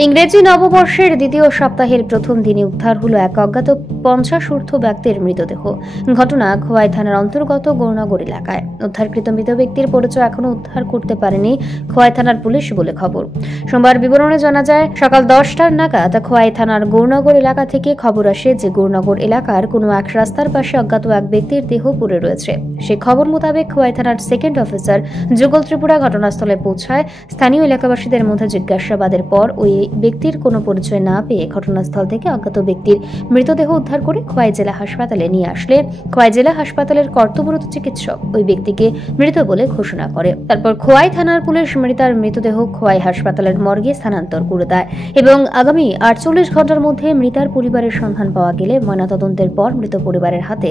ইংরেজি নববর্ষের দ্বিতীয় সপ্তাহের প্রথম দিনে উদ্ধার হলো এক অজ্ঞাত 50 ঊর্ধ্ব ব্যক্তির মৃতদেহ। ঘটনা খোয়াই থানার অন্তর্গত গৌরনগর এলাকায়। উদ্ধারকৃত মৃত ব্যক্তির পরিচয় এখনো উদ্ধার করতে পারেনি খোয়াই থানার পুলিশ বলে খবর। সোমবার বিবরণে জানা যায়, সকাল 10টার নাগাদ খোয়াই থানার গৌরনগর এলাকা থেকে খবর আসে যে গৌরনগর এলাকার কোনো এক রাস্তার পাশে অজ্ঞাত এক ব্যক্তির দেহ পড়ে রয়েছে। সে খবর মোতাবেক খোয়াই থানার সেকেন্ড অফিসার যুগল ত্রিপুরা ঘটনাস্থলে পৌঁছায়। স্থানীয় এলাকাবাসীদের মধ্যে জিজ্ঞাসাবাদের পর ওই ব্যক্তির কোনো পরিচয় না পেয়ে ঘটনাস্থল থেকে অজ্ঞাত ব্যক্তির মৃতদেহ উদ্ধার করে খোয়াই জেলা হাসপাতালে নিয়ে আসলে খোয়াই জেলা হাসপাতালের কর্তব্যরত চিকিৎসক ওই ব্যক্তিকে মৃত বলে ঘোষণা করে। তারপর খোয়াই থানার পুলিশ মৃতার মৃতদেহ খোয়াই হাসপাতালের মর্গে স্থানান্তর করে দেয় এবং আগামী 48 ঘন্টার মধ্যে মৃতার পরিবারের সন্ধান পাওয়া গেলে ময়নাতদন্তের পর মৃত পরিবারের হাতে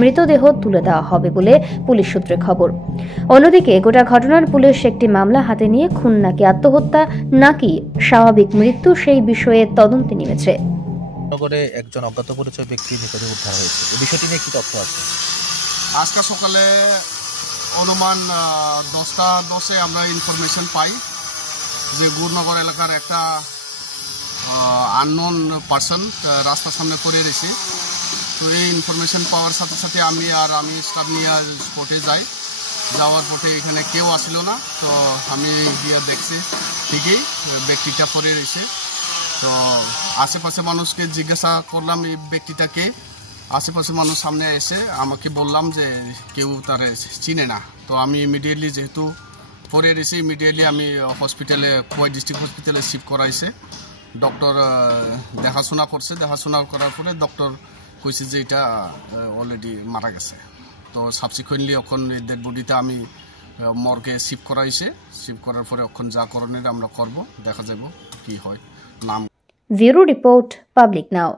মৃতদেহ তুলে দেওয়া হবে বলে পুলিশ সূত্রে খবর। অন্যদিকে গোটা ঘটনার পুলিশ একটি মামলা হাতে নিয়ে খুন নাকি আত্মহত্যা নাকি স্বাভাবিক মৃত্যু সেই বিষয়ে তদন্তে নেমেছে। নগরে একজন অজ্ঞাত পরিচয় ব্যক্তির মৃতদেহ উদ্ধার হয়েছে। এই বিষয়টি নিয়ে কি তথ্য আছে? আজকে সকালে অনুমান 10টা 10-এ আমরা ইনফরমেশন পাই যে গৌরনগর এলাকার একটা আননোন পার্সন রাস্তার সামনে পড়ে রয়েছে। তো এই ইনফরমেশন পাওয়ার সাথে সাথে আমি স্টাফ নিয়ে স্পটে যাই। যাওয়ার পথে এখানে কেউ আসলো না। তো আমি গিয়ে দেখছি ঠিকই ব্যক্তিটা পড়ে রয়েছে। তো আশেপাশে মানুষকে জিজ্ঞাসা করলাম এই ব্যক্তিটাকে। আশেপাশে মানুষ সামনে এসে আমাকে বললাম যে কেউ তারে চিনে না। তো আমি ইমিডিয়েটলি যেহেতু পরে এসে ইমিডিয়েটলি আমি হসপিটালে খোয়াই ডিস্ট্রিক্ট হসপিটালে শিফট করাইছে। ডক্টর দেখাশোনা করছে। দেখাশোনা করার পরে ডক্টর কইছে যে এটা অলরেডি মারা গেছে। তো সাবসিকুয়েন্টলি এখন ডেড বডিটা আমি মর্গে শিফট করাইছে। শিফট করার পরে এখন যা করণের আমরা করব, দেখা যাব কি হয়। নাম ব্যুরো রিপোর্ট, পাবলিক নাও।